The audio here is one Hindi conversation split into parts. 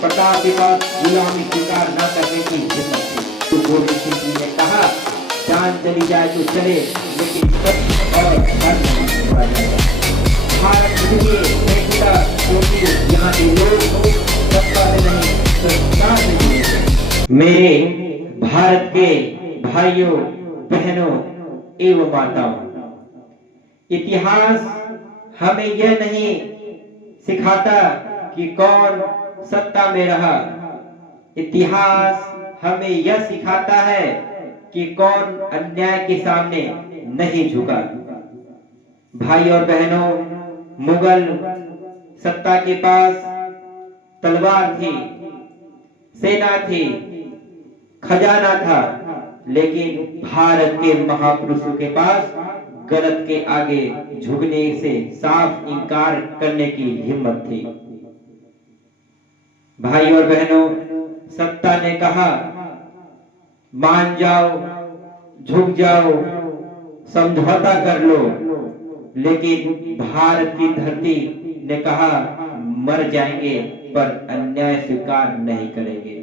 प्रताप के पास गुलामी स्वीकार न करने की हिम्मत थी। तो गोविंद सिंह जी ने कहा, जान चली जाए तो चले, लेकिन सच और धर्म नहीं छोड़ा जाएगा। भारत इसलिए नहीं टूटा क्योंकि यहाँ के लोग सत्ता से नहीं, संस्कार से जुड़े थे। मेरे भारत के भाइयों, बहनों एवं माताओं, इतिहास हमें यह नहीं सिखाता कि कौन सत्ता में रहा। इतिहास हमें यह सिखाता है कि कौन अन्याय के सामने नहीं झुका। भाई और बहनों, मुगल सत्ता के पास तलवार थी, सेना थी, खजाना था, लेकिन भारत के महापुरुषों के पास गलत के आगे झुकने से साफ इनकार करने की हिम्मत थी। भाई और बहनों, सत्ता ने कहा, मान जाओ, झुक जाओ, समझौता कर लो, लेकिन भारत की धरती ने कहा, मर जाएंगे पर अन्याय स्वीकार नहीं करेंगे।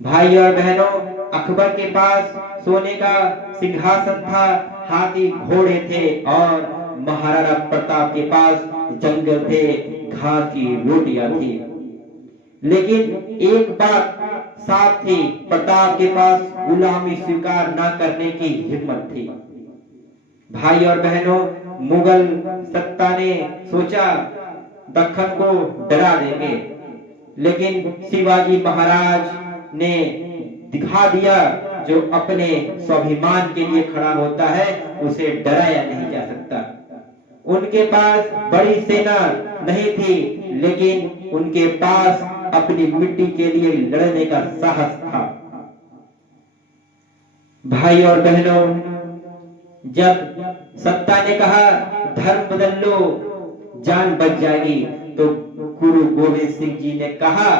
भाई और बहनों, अकबर के पास सोने का सिंहासन था, हाथी घोड़े थे, और महाराणा प्रताप के पास जंगल थे, घास की रोटियां थी। लेकिन एक बात साफ थी, प्रताप के पास गुलामी स्वीकार न करने की हिम्मत थी। भाई और बहनों, मुगल सत्ता ने सोचा दक्कन को डरा देंगे, लेकिन शिवाजी महाराज ने दिखा दिया, जो अपने स्वाभिमान के लिए खड़ा होता है उसे डराया नहीं जा सकता। उनके पास बड़ी सेना नहीं थी, लेकिन उनके पास अपनी मिट्टी के लिए लड़ने का साहस था। भाई और बहनों, जब सत्ता ने कहा धर्म बदल लो, जान बच जाएगी, तो गुरु गोविंद सिंह जी ने कहा,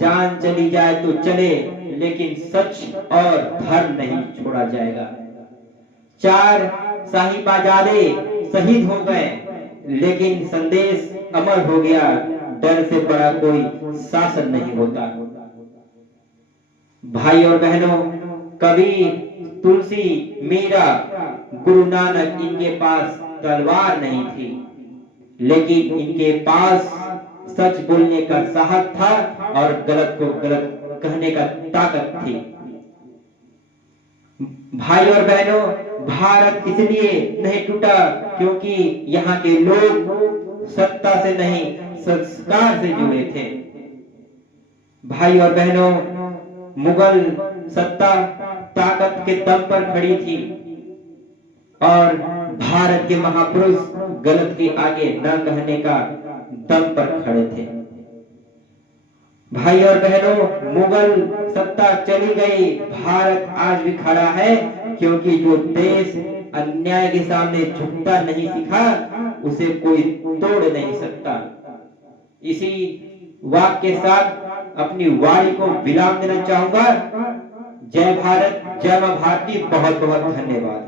जान चली जाए तो चले, लेकिन सच और धर्म नहीं छोड़ा जाएगा। 4 साहिबजादे शहीद हो गए, लेकिन संदेश अमर हो गया, डर से बड़ा कोई शासन नहीं होता। भाई और बहनों, कबीर, तुलसी, मीरा, गुरु नानक, इनके पास तलवार नहीं थी, लेकिन इनके पास सच बोलने का साहस था और गलत को गलत कहने का ताकत थी। भाई और बहनों, भारत इसलिए नहीं टूटा क्योंकि यहाँ के लोग सत्ता से नहीं, संस्कार से जुड़े थे। भाई और बहनों, मुगल सत्ता ताकत के दम पर खड़ी थी और भारत के महापुरुष गलत के आगे न कहने का दम पर खड़े थे। भाई और बहनों, मुगल सत्ता चली गई, भारत आज भी खड़ा है, क्योंकि जो देश अन्याय के सामने झुकता नहीं सीखा, उसे कोई तोड़ नहीं सकता। इसी वाक्य के साथ अपनी वाणी को विराम देना चाहूंगा। जय भारत, जय मां भारती। बहुत बहुत धन्यवाद।